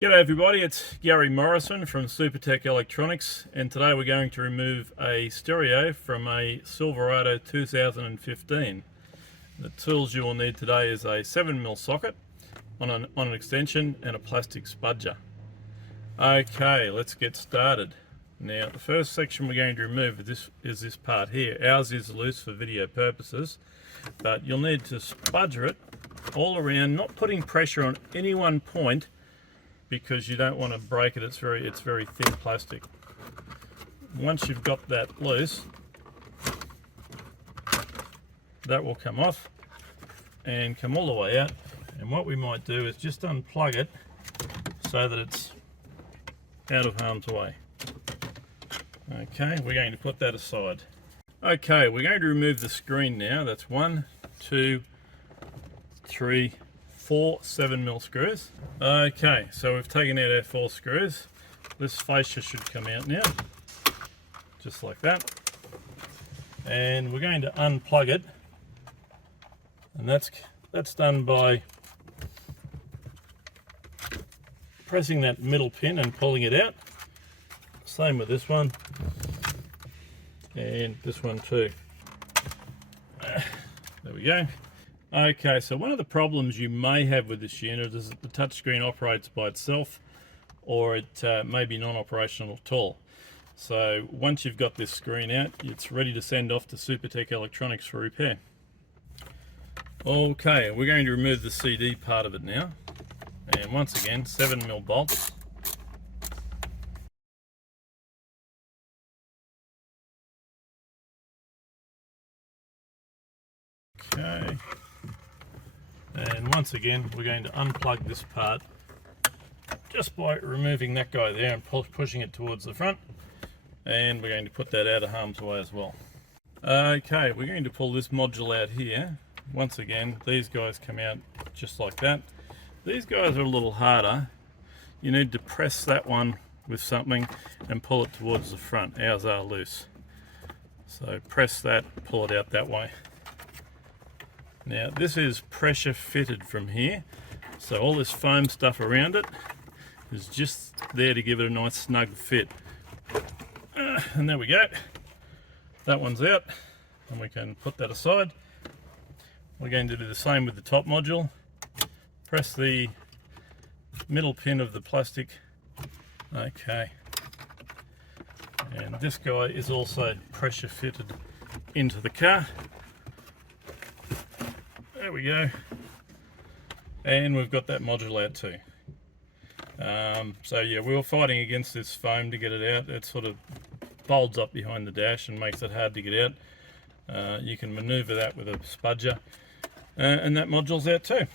G'day everybody, it's Gary Morrison from Supertech Electronics, and today we're going to remove a stereo from a Silverado 2015. The tools you will need today is a 7mm socket on an extension and a plastic spudger. Okay, let's get started. Now the first section we're going to remove is this part here. Ours is loose for video purposes, but you'll need to spudger it all around, not putting pressure on any one point, because you don't want to break it. It's very thin plastic. Once you've got that loose, that will come off and come all the way out. And what we might do is just unplug it so that it's out of harm's way. Okay, we're going to put that aside. Okay, we're going to remove the screen now. That's 1, 2, 3, 4 7mm screws. Okay, so we've taken out our 4 screws. This fascia should come out now, just like that. And we're going to unplug it, and that's done by pressing that middle pin and pulling it out. Same with this one, and this one too. There we go. Okay, so one of the problems you may have with this unit is that the touchscreen operates by itself, or it may be non-operational at all. So once you've got this screen out, it's ready to send off to Supertech Electronics for repair. Okay, we're going to remove the CD part of it now. And once again, 7mm bolts. Okay. And once again, we're going to unplug this part just by removing that guy there and pushing it towards the front. And we're going to put that out of harm's way as well. Okay, we're going to pull this module out here. Once again, these guys come out just like that. These guys are a little harder. You need to press that one with something and pull it towards the front. Ours are loose. So press that, pull it out that way. Now this is pressure fitted from here, so all this foam stuff around it is just there to give it a nice snug fit. And there we go. That one's out, and we can put that aside. We're going to do the same with the top module. Press the middle pin of the plastic. Okay. And this guy is also pressure fitted into the car. There we go, and we've got that module out too. So yeah, we were fighting against this foam to get it out. It sort of folds up behind the dash and makes it hard to get out. You can maneuver that with a spudger, and that module's out too.